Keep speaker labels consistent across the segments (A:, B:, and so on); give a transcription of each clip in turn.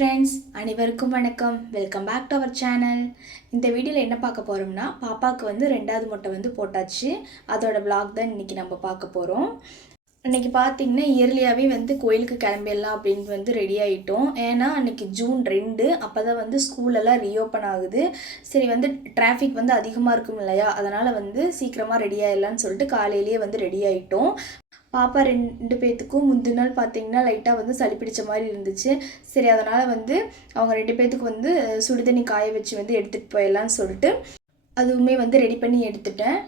A: Friends அனைவருக்கும் வணக்கம். Welcome back to our channel இந்த வீடியோவில் என்ன பார்க்க போகிறோம்னா பாப்பாவுக்கு வந்து ரெண்டாவது மொட்டை வந்து போட்டாச்சு. அதோட ப்ளாக் தான் இன்றைக்கி நம்ம பார்க்க போகிறோம் அன்றைக்கி பார்த்தீங்கன்னா இயர்லியாகவே வந்து கோயிலுக்கு கிளம்பிடலாம் அப்படின்ட்டு வந்து ரெடி ஆகிட்டோம் ஏன்னா அன்றைக்கி ஜூன் ரெண்டு அப்போ தான் வந்து ஸ்கூலெல்லாம் ரீஓப்பன் ஆகுது. சரி வந்து டிராஃபிக் வந்து அதிகமாக இருக்கும் இல்லையா? அதனால் வந்து சீக்கிரமாக ரெடி ஆகிடலான்னு சொல்லிட்டு காலையிலேயே வந்து ரெடி ஆகிட்டோம் பாப்பா ரெண்டு பேர்த்துக்கும் முந்தின நாள் பார்த்தீங்கன்னா லைட்டாக வந்து சளி பிடிச்ச மாதிரி இருந்துச்சு. சரி அதனால் வந்து அவங்க ரெண்டு பேர்த்துக்கு வந்து சுடுதண்ணி காய வச்சு வந்து எடுத்துகிட்டு போயிடலான்னு சொல்லிட்டு அதுவுமே வந்து ரெடி பண்ணி எடுத்துட்டேன்.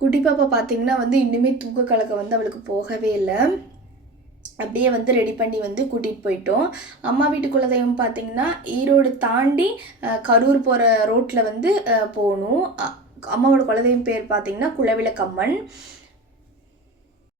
A: குட்டி பாப்பா பார்த்திங்கன்னா வந்து இன்னுமே தூக்க கலக்க வந்து அவளுக்கு போகவே இல்லை. அப்படியே வந்து ரெடி பண்ணி வந்து கூட்டிகிட்டு போயிட்டோம். அம்மா வீட்டு குலதெய்வம் பார்த்திங்கன்னா ஈரோடு தாண்டி கரூர் போகிற ரோட்டில் வந்து போகணும். அம்மாவோட குலதெய்வம் பேர் பார்த்திங்கன்னா குலவிளக்கம்மன்.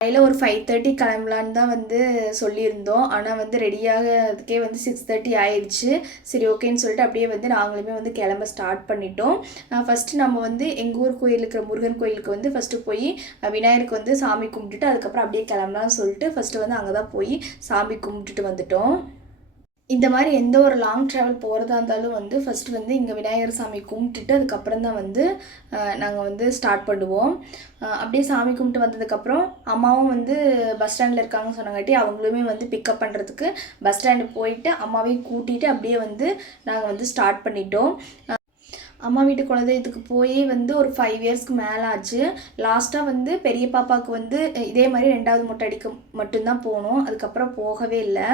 A: காலையில் ஒரு ஃபைவ் தேர்ட்டி கிளம்பலான்னு தான் வந்து சொல்லியிருந்தோம். ஆனால் வந்து ரெடியாகிறதுக்கே வந்து சிக்ஸ் தேர்ட்டி ஆயிடுச்சு சரி ஓகேன்னு சொல்லிட்டு அப்படியே வந்து நாங்களுமே வந்து கிளம்ப ஸ்டார்ட் பண்ணிட்டோம். ஃபஸ்ட்டு நம்ம வந்து எங்கள் ஊர் கோயில் இருக்கிற முருகன் கோயிலுக்கு வந்து ஃபஸ்ட்டு போய் விநாயகருக்கு வந்து சாமி கும்பிட்டுட்டு அதுக்கப்புறம் அப்படியே கிளம்பலாம்னு சொல்லிட்டு ஃபஸ்ட்டு வந்து அங்கே தான் போய் சாமி கும்பிட்டுட்டு வந்துட்டோம். இந்த மாதிரி எந்த ஒரு லாங் ட்ராவல் போகிறதா இருந்தாலும் வந்து ஃபஸ்ட்டு வந்து இங்கே விநாயகர் சாமி கும்பிட்டுட்டு அதுக்கப்புறம் தான் வந்து நாங்கள் வந்து ஸ்டார்ட் பண்ணுவோம். அப்படியே சாமி கும்பிட்டு வந்ததுக்கப்புறம் அம்மாவும் வந்து பஸ் ஸ்டாண்டில் இருக்காங்கன்னு சொன்னங்காட்டி அவங்களுமே வந்து பிக்கப் பண்ணுறதுக்கு பஸ் ஸ்டாண்டு போயிட்டு அம்மாவையும் கூட்டிகிட்டு அப்படியே வந்து நாங்கள் வந்து ஸ்டார்ட் பண்ணிட்டோம். அம்மா வீட்டு குலதெய்வத்துக்கு போய் வந்து ஒரு ஃபைவ் இயர்ஸ்க்கு மேலே ஆச்சு. லாஸ்ட்டாக வந்து பெரிய பாப்பாவுக்கு வந்து இதே மாதிரி ரெண்டாவது மொட்டை அடிக்க மட்டும்தான் போனோம். அதுக்கப்புறம் போகவே இல்லை.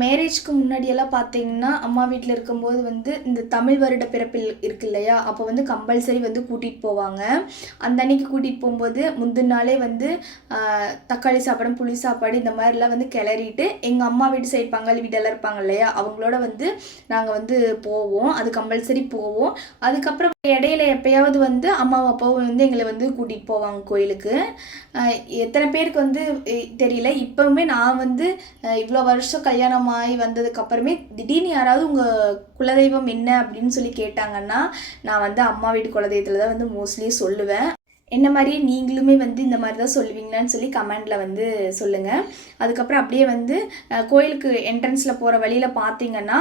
A: மேரேஜ்க்கு முன்னாடியெல்லாம் பார்த்தீங்கன்னா அம்மா வீட்டில் இருக்கும்போது வந்து இந்த தமிழ் வருட பிறப்பில் இருக்கு இல்லையா? அப்போ வந்து கம்பல்சரி வந்து கூட்டிகிட்டு போவாங்க. அந்த அன்னைக்கு கூட்டிகிட்டு போகும்போது முந்தின நாளே வந்து தக்காளி சாப்பாடும் புளி சாப்பாடு இந்த மாதிரிலாம் வந்து கிளறிட்டு எங்கள் அம்மா வீட்டு சைடு பங்காளி வீடெல்லாம் இருப்பாங்க இல்லையா? அவங்களோட வந்து நாங்கள் வந்து போவோம். அது கம்பல்சரி போவோம். அதுக்கப்புறம் இடையில எப்பயாவது வந்து அம்மாவும் அப்பாவும் வந்து எங்களை வந்து கூட்டிகிட்டு போவாங்க கோயிலுக்கு. எத்தனை பேருக்கு வந்து தெரியல. இப்போவுமே நான் வந்து இவ்வளோ வருஷம் கல்யாணம் ஆகி வந்ததுக்கப்புறமே திடீர்னு யாராவது உங்கள் குலதெய்வம் என்ன அப்படின்னு சொல்லி கேட்டாங்கன்னா நான் வந்து அம்மா வீட்டு குலதெய்வத்தில் தான் வந்து மோஸ்ட்லி சொல்லுவேன். என்ன மாதிரியே நீங்களுமே வந்து இந்த மாதிரி தான் சொல்லுவீங்களான்னு சொல்லி கமெண்டில் வந்து சொல்லுங்கள் அதுக்கப்புறம் அப்படியே வந்து கோயிலுக்கு என்ட்ரன்ஸில் போகிற வழியில் பார்த்தீங்கன்னா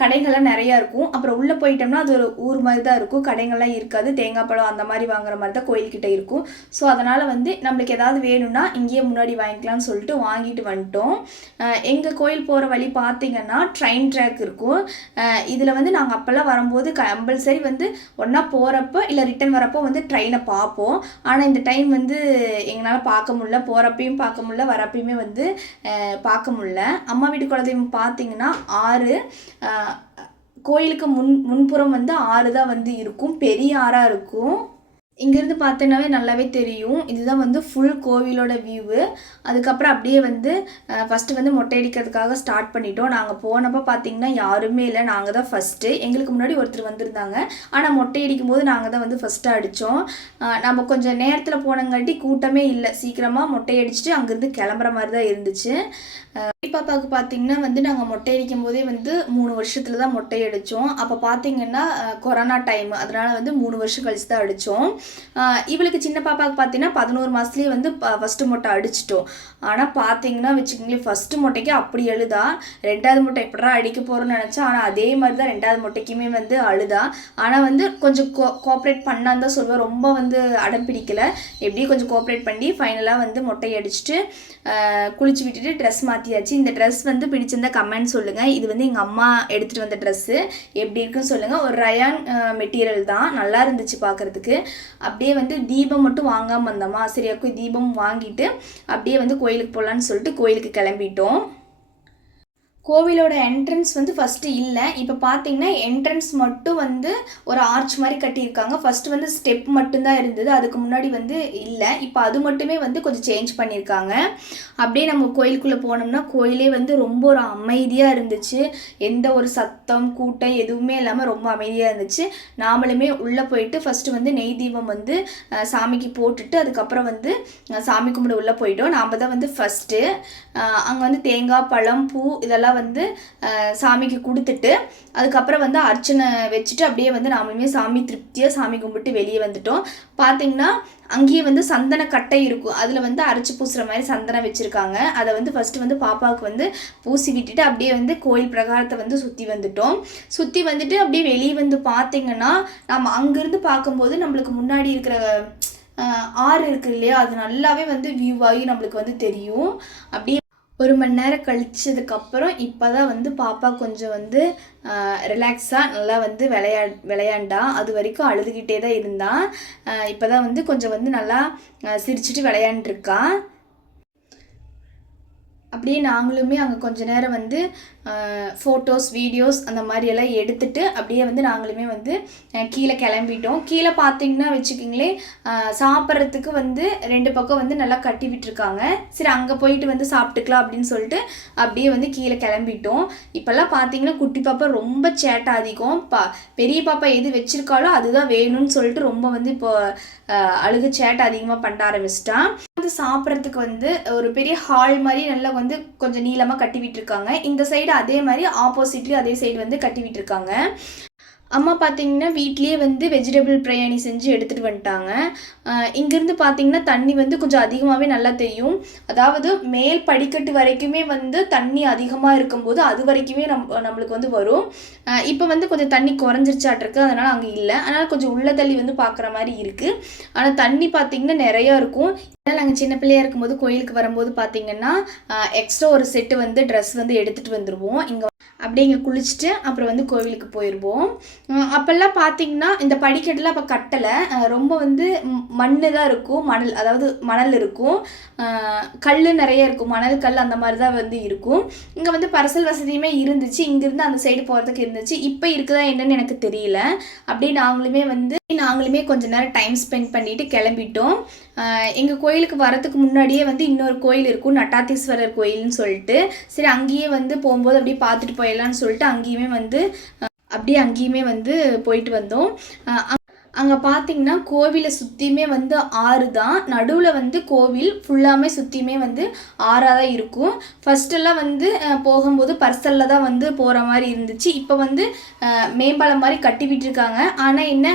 A: கடைகள்லாம் நிறையா இருக்கும். அப்புறம் உள்ளே போயிட்டோம்னா அது ஒரு ஊர் மாதிரி தான் இருக்கும். கடைகள்லாம் இருக்காது. தேங்காய் பழம் அந்த மாதிரி வாங்குற மாதிரி தான் கோயில்கிட்ட இருக்கும். ஸோ அதனால் வந்து நம்மளுக்கு ஏதாவது வேணும்னா இங்கேயே முன்னாடி வாங்கிக்கலாம்னு சொல்லிட்டு வாங்கிட்டு வந்துட்டோம். எங்கள் கோயில் போகிற வழி பார்த்தீங்கன்னா ட்ரெயின் ட்ராக் இருக்கும். இதில் வந்து நாங்கள் அப்போல்லாம் வரும்போது கம்பல்சரி வந்து ஒன்றா போகிறப்போ இல்லை ரிட்டர்ன் வரப்போ வந்து ட்ரெயினை பார்ப்போம். ஆனால் இந்த டைம் வந்து எங்களால் பார்க்க முடியல. போகிறப்பையும் பார்க்க முடியல. வரப்பையுமே வந்து பார்க்க முடியல. அம்மா வீட்டு குலதெய்வம் பார்த்தீங்கன்னா ஆறு கோயிலுக்கு முன் முன்புறம் வந்து ஆறு தான் வந்து இருக்கும். பெரிய ஆறாக இருக்கும். இங்கேருந்து பார்த்தோன்னாவே நல்லாவே தெரியும். இதுதான் வந்து ஃபுல் கோவிலோட வியூவு அதுக்கப்புறம் அப்படியே வந்து ஃபஸ்ட்டு வந்து மொட்டை அடிக்கிறதுக்காக ஸ்டார்ட் பண்ணிட்டோம். நாங்கள் போனப்போ பார்த்தீங்கன்னா யாருமே இல்லை. நாங்கள் தான் ஃபஸ்ட்டு எங்களுக்கு முன்னாடி ஒருத்தர் வந்திருந்தாங்க. ஆனால் மொட்டை அடிக்கும் போது நாங்கள் தான் வந்து ஃபஸ்ட்டு அடித்தோம் நம்ம கொஞ்சம் நேரத்தில் போனங்காட்டி கூட்டமே இல்லை. சீக்கிரமாக மொட்டை அடிச்சுட்டு அங்கேருந்து கிளம்புற மாதிரி தான் இருந்துச்சு. பாப்பாவுக்கு பார்த்தீங்கன்னா வந்து நாங்கள் மொட்டை அடிக்கும் போதே வந்து மூணு வருஷத்துல தான் மொட்டை அடித்தோம் அப்போ பார்த்தீங்கன்னா கொரோனா டைம் அதனால வந்து மூணு வருஷம் கழிச்சு தான் அடித்தோம் இவளுக்கு சின்ன பாப்பாவுக்கு பார்த்தீங்கன்னா பதினோரு மாதத்துலேயே வந்து ஃபஸ்ட்டு மொட்டை அடிச்சிட்டோம். ஆனால் பார்த்தீங்கன்னா வச்சுக்கோங்களேன் ஃபஸ்ட்டு மொட்டைக்கு அப்படி அழுதா ரெண்டாவது மொட்டை எப்படா அடிக்க போகிறோன்னு நினச்சா ஆனால் அதே மாதிரி தான் ரெண்டாவது மொட்டைக்குமே வந்து அழுதா. ஆனால் வந்து கொஞ்சம் கோ கோஆப்ரேட் பண்ணான்னு தான் சொல்லுவேன். ரொம்ப வந்து அடம் பிடிக்கல. எப்படியும் கொஞ்சம் கோஆப்ரேட் பண்ணி ஃபைனலாக வந்து மொட்டை அடிச்சுட்டு குளிச்சு விட்டுட்டு ட்ரெஸ் மாற்றியாச்சு இந்த ட்ரெஸ் வந்து பிடிச்சிருந்தா கமெண்ட் சொல்லுங்கள் இது வந்து எங்கள் அம்மா எடுத்துகிட்டு வந்த ட்ரெஸ்ஸு எப்படி இருக்குன்னு சொல்லுங்கள் ஒரு ரயான் மெட்டீரியல் தான். நல்லா இருந்துச்சு பார்க்குறதுக்கு அப்படியே வந்து தீபம் மட்டும் வாங்காமல் வந்தோமா? சரி அக்கோ தீபம் வாங்கிட்டு அப்படியே வந்து கோயிலுக்கு போகலான்னு சொல்லிட்டு கோயிலுக்கு கிளம்பிட்டோம். கோவிலோட என்ட்ரன்ஸ் வந்து ஃபஸ்ட்டு இல்லை. இப்போ பார்த்தீங்கன்னா என்ட்ரன்ஸ் மட்டும் வந்து ஒரு ஆர்ச் மாதிரி கட்டியிருக்காங்க. ஃபஸ்ட்டு வந்து ஸ்டெப் மட்டும்தான் இருந்தது. அதுக்கு முன்னாடி வந்து இல்லை. இப்போ அது மட்டுமே வந்து கொஞ்சம் சேஞ்ச் பண்ணியிருக்காங்க. அப்படியே நம்ம கோயிலுக்குள்ளே போனோம்னா கோயிலே வந்து ரொம்ப ஒரு அமைதியாக இருந்துச்சு. எந்த ஒரு சத்தம் கூட்டம் எதுவுமே இல்லாமல் ரொம்ப அமைதியாக இருந்துச்சு. நாமளுமே உள்ளே போயிட்டு ஃபஸ்ட்டு வந்து நெய் தீபம் வந்து சாமிக்கு போட்டுட்டு அதுக்கப்புறம் வந்து சாமி கும்பிட உள்ளே போயிட்டோம். நாம் தான் வந்து ஃபஸ்ட்டு அங்கே வந்து தேங்காய் பழம் பூ இதெல்லாம் அதெல்லாம் வந்து சாமிக்கு கொடுத்துட்டு அதுக்கப்புறம் வந்து அர்ச்சனை வச்சுட்டு அப்படியே வந்து நாமளுமே சாமி திருப்தியாக சாமி கும்பிட்டு வெளியே வந்துட்டோம். பார்த்தீங்கன்னா அங்கேயே வந்து சந்தன கட்டை இருக்கும். அதில் வந்து அரைச்சி பூசுகிற மாதிரி சந்தனம் வச்சுருக்காங்க. அதை வந்து ஃபஸ்ட்டு வந்து பாப்பாவுக்கு வந்து பூசி விட்டுட்டு அப்படியே வந்து கோயில் பிரகாரத்தை வந்து சுற்றி வந்துட்டோம். சுற்றி வந்துட்டு அப்படியே வெளியே வந்து பார்த்தீங்கன்னா நம்ம அங்கேருந்து பார்க்கும்போது நம்மளுக்கு முன்னாடி இருக்கிற ஆறு இருக்குது இல்லையா? அது நல்லாவே வந்து வியூவாகி நம்மளுக்கு வந்து தெரியும். அப்படியே ஒரு மணி நேரம் கழிச்சதுக்கப்புறம் இப்போ தான் வந்து பாப்பா கொஞ்சம் வந்து ரிலாக்ஸாக நல்லா வந்து விளையா விளையாண்டா. அது வரைக்கும் அழுதுகிட்டே தான் இருந்தான். இப்போ தான் வந்து கொஞ்சம் வந்து நல்லா சிரிச்சிட்டு விளையாண்டுருக்கா. அப்படியே நாங்களுமே அங்கே கொஞ்ச நேரம் வந்து ஃபோட்டோஸ் வீடியோஸ் அந்த மாதிரி எல்லாம் எடுத்துட்டு அப்படியே வந்து நாங்களுமே வந்து கீழே கிளம்பிட்டோம். கீழே பார்த்தீங்கன்னா வச்சுக்கிங்களேன் சாப்பிட்றதுக்கு வந்து ரெண்டு பக்கம் வந்து நல்லா கட்டி விட்டுருக்காங்க. சரி அங்கே போயிட்டு வந்து சாப்பிட்டுக்கலாம் அப்படின்னு சொல்லிட்டு அப்படியே வந்து கீழே கிளம்பிட்டோம். இப்போல்லாம் பார்த்தீங்கன்னா குட்டி பாப்பா ரொம்ப சேட்டை அதிகம். பா பெரிய பாப்பா எது வச்சுருக்காலோ அதுதான் வேணும்னு சொல்லிட்டு ரொம்ப வந்து இப்போ அழுகு சேட்டை அதிகமாக பண்ண ஆரம்பிச்சிட்டான் வந்து சாப்பிட்றதுக்கு வந்து ஒரு பெரிய ஹால் மாதிரி நல்லா வந்து கொஞ்சம் நீளமாக கட்டி விட்டுருக்காங்க. இந்த சைடு அதே மாதிரி ஆப்போசிட்லேயும் அதே சைடு வந்து கட்டி விட்டுருக்காங்க. அம்மா பார்த்தீங்கன்னா வீட்லேயே வந்து வெஜிடபிள் பிரியாணி செஞ்சு எடுத்துகிட்டு வந்துட்டாங்க. இங்கேருந்து பார்த்தீங்கன்னா தண்ணி வந்து கொஞ்சம் அதிகமாகவே நல்லா தெரியும் அதாவது மேல் படிக்கட்டு வரைக்குமே வந்து தண்ணி அதிகமாக இருக்கும்போது அது வரைக்குமே நம் நம்மளுக்கு வந்து வரும். இப்போ வந்து கொஞ்சம் தண்ணி குறைஞ்சிருச்சாட்டிருக்கு அதனால் அங்கே இல்லை. அதனால் கொஞ்சம் உள்ள தள்ளி வந்து பார்க்குற மாதிரி இருக்குது ஆனால் தண்ணி பார்த்திங்கன்னா நிறையா இருக்கும். ஏன்னா நாங்கள் சின்ன பிள்ளையா இருக்கும்போது கோயிலுக்கு வரும்போது பார்த்திங்கன்னா எக்ஸ்ட்ரா ஒரு செட்டு வந்து ட்ரெஸ் வந்து எடுத்துகிட்டு வந்துடுவோம் இங்கே அப்படியே இங்கே குளிச்சுட்டு அப்புறம் வந்து கோவிலுக்கு போயிடுவோம் அப்போல்லாம் பார்த்தீங்கன்னா இந்த படிக்கட்டெலாம் அப்போ கட்டலை. ரொம்ப வந்து மண் தான் இருக்கும். மணல் அதாவது மணல் இருக்கும். கல் நிறைய இருக்கும். மணல் கல் அந்த மாதிரி தான் வந்து இருக்கும். இங்கே வந்து பரிசல் வசதியுமே இருந்துச்சு. இங்கேருந்து அந்த சைடு போகிறதுக்கு இருந்துச்சு. இப்போ இருக்குதா என்னன்னு எனக்கு தெரியல. அப்படியே நாங்களுமே வந்து நாங்களுமே கொஞ்ச நேரம் டைம் ஸ்பெண்ட் பண்ணிட்டு கிளம்பிட்டோம். எங்கள் கோயிலுக்கு வரதுக்கு முன்னாடியே வந்து இன்னொரு கோயில் இருக்கும். நட்டாத்தீஸ்வரர் கோயில்னு சொல்லிட்டு. சரி அங்கேயே வந்து போகும்போது அப்படியே பார்த்துட்டு போய் போயிடலான்னு சொல்லிட்டு அங்கேயுமே வந்து அப்படியே அங்கேயுமே வந்து போயிட்டு வந்தோம். அங்கே பார்த்தீங்கன்னா கோவிலை சுற்றியுமே வந்து ஆறு தான். நடுவில் வந்து கோவில் ஃபுல்லாமே சுற்றியுமே வந்து ஆறாக தான் இருக்கும். ஃபஸ்ட்டெல்லாம் வந்து போகும்போது பர்சலில் தான் வந்து போகிற மாதிரி இருந்துச்சு. இப்போ வந்து மேம்பாலம் மாதிரி கட்டி விட்டுருக்காங்க. ஆனால் என்ன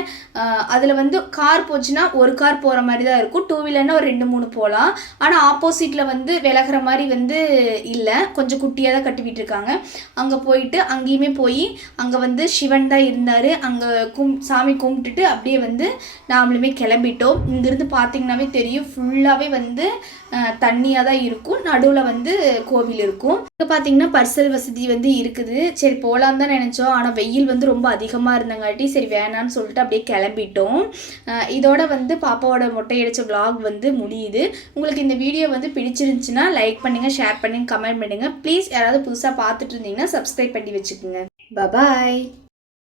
A: அதில் வந்து கார் போச்சுன்னா ஒரு கார் போகிற மாதிரி தான் இருக்கும். டூ வீலர்னால் ஒரு ரெண்டு மூணு போகலாம் ஆனால் ஆப்போசிட்டில் வந்து விலகிற மாதிரி வந்து இல்லை. கொஞ்சம் குட்டியாக தான் கட்டி விட்டுருக்காங்க. அங்கே போயிட்டு அங்கேயுமே போய் அங்கே வந்து சிவன் தான் இருந்தார். அங்கே கும் சாமி கும்பிட்டுட்டு அப்படியே வந்து நாமளுமே கிளம்பிட்டோம். இங்கேருந்து பார்த்தீங்கன்னாவே தெரியும் ஃபுல்லாகவே வந்து தண்ணியாக தான் இருக்கும். நடுவில் வந்து கோவில் இருக்கும். இங்கே பார்த்தீங்கன்னா பர்சல் வசதி வந்து இருக்குது. சரி போகலான்னு தான் நினச்சோம். ஆனால் வெயில் வந்து ரொம்ப அதிகமாக இருந்தங்காட்டி சரி வேணான்னு சொல்லிட்டு அப்படியே கிளம்பிட்டோம். இதோட வந்து பாப்பாவோட மொட்டையடிச்ச அடித்த வந்து முடியுது. உங்களுக்கு இந்த வீடியோ வந்து பிடிச்சிருந்துச்சுன்னா லைக் பண்ணுங்கள் ஷேர் பண்ணுங்கள் கமெண்ட் பண்ணுங்கள் ப்ளீஸ் யாராவது புதுசாக பார்த்துட்டு இருந்தீங்கன்னா சப்ஸ்கிரைப் பண்ணி வச்சுக்கோங்க. பபாய்